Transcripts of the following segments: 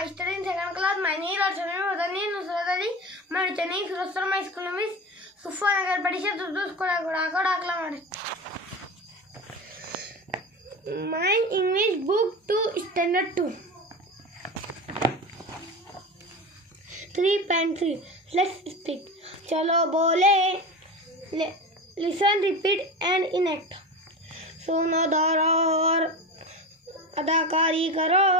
I study in second class. My name is Nusrat Ali. My Chennai firoz. My school name is Suffa, nagar, parishad, urdu school, akot. My English book 2 standard 2. 3.3. Let's speak. चलो बोले. Listen, repeat and enact. सुनो दोहराओ और अदाकारी करो.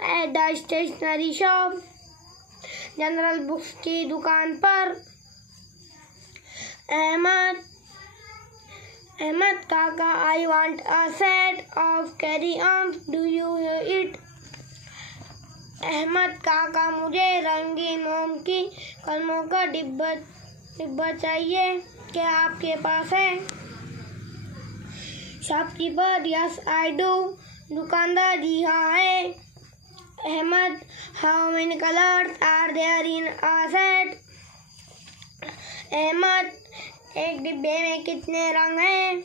At the stationery shop. General books की दुकान पर. अहमद काका, I want a set of carry-ons. Do you hear it? Ahmad काका, मुझे रंगीन मोम की कलमों का डिब्बा चाहिए. क्या आपके पास है? Shopkeeper, yes I do. दुकानदार, जी हाँ है. Ahmad, how many colours are there in a set? Ahmad, एक डिब्बे में कितने रंग हैं?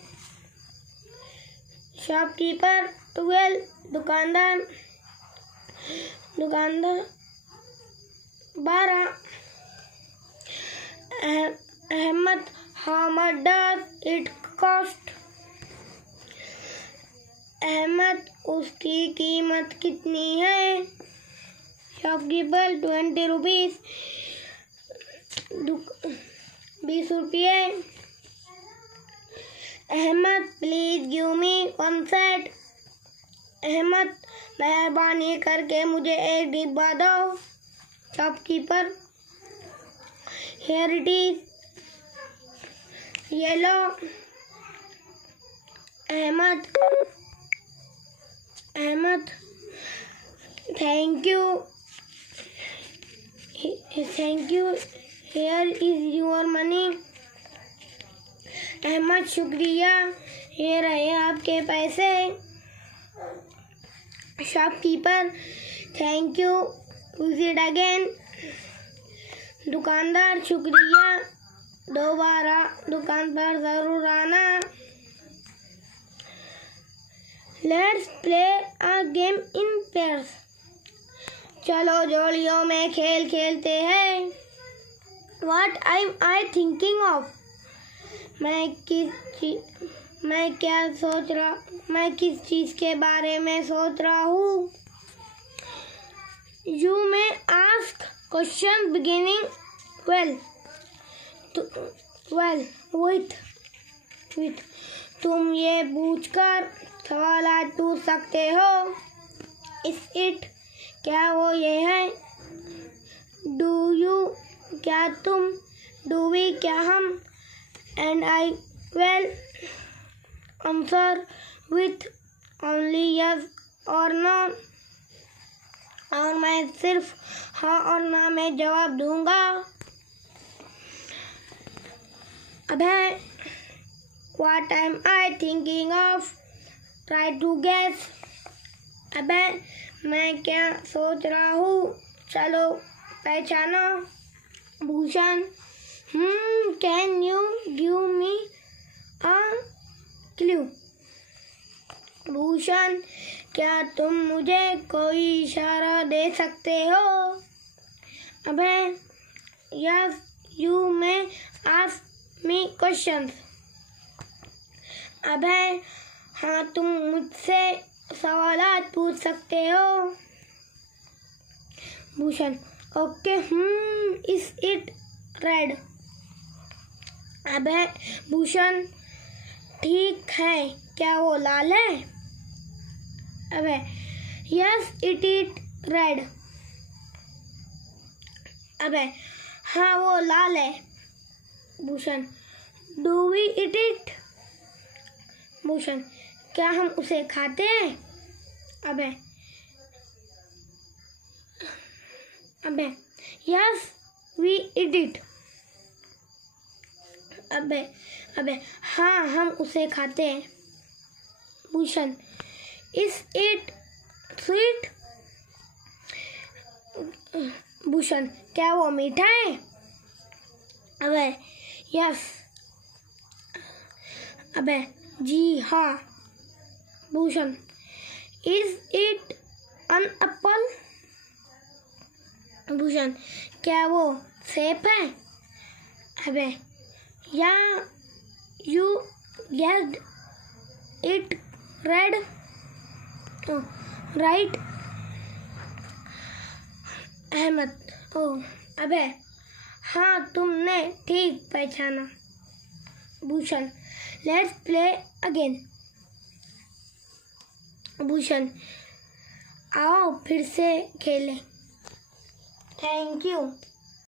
शॉपकीपर, 12. दुकानदार, 12. Ahmad, how much does it cost? Ahmad, उसकी कीमत कितनी है? Shopkeeper, 20 rupees. 20 रुपये. Ahmad, please give me 1 set. Ahmad, मेहरबानी करके मुझे एक डिब्बा दो. Shopkeeper, here it is. ये लो. Ahmad, thank you. Here is your money. Ahmad, शुक्रिया. ये रहे आपके पैसे. Shopkeeper, thank you. Use it again. दुकानदार, शुक्रिया. दोबारा दुकान पर जरूर आना. Let's play a game in pairs. चलो जोड़ियों में खेल खेलते हैं. What I thinking of? मैं किस चीज के बारे में सोच रहा हूँ? You may ask question beginning with. तुम ये पूछकर सवाल पूछ सकते हो. Is it? क्या वो ये है? Do you? क्या तुम? Do we? क्या हम? And I will answer with only yes or no. और मैं सिर्फ हाँ और ना में जवाब दूंगा. अबे, what am I thinking of? Try to guess. अबे, मैं क्या सोच रहा हूँ? चलो पहचानो. Bhushan, can you give me a clue? Bhushan, क्या तुम मुझे कोई इशारा दे सकते हो? अबे, yes, you may ask me questions. अबे, हाँ, तुम मुझसे सवालात पूछ सकते हो. Bhushan, okay. Is it red? अबे, भूषण, ठीक है, क्या वो लाल है? Abhay, yes it is red. अबे, हाँ, वो लाल है. Bhushan, do we eat it? Bhushan, क्या हम उसे खाते हैं? अबे, यस वी इट इट. अबे, हाँ, हम उसे खाते हैं. Bhushan, is it sweet? Bhushan, क्या वो मीठा है? अबे, यस. अबे, जी हाँ. Bhushan, is it an apple? Bhushan, क्या वो सेब है? Abhay, yeah you guessed it red, right. Ahmad, oh Abhay, हाँ तुमने ठीक पहचाना। Bhushan, let's play again. Bhushan, आओ फिर से खेलें। Thank you.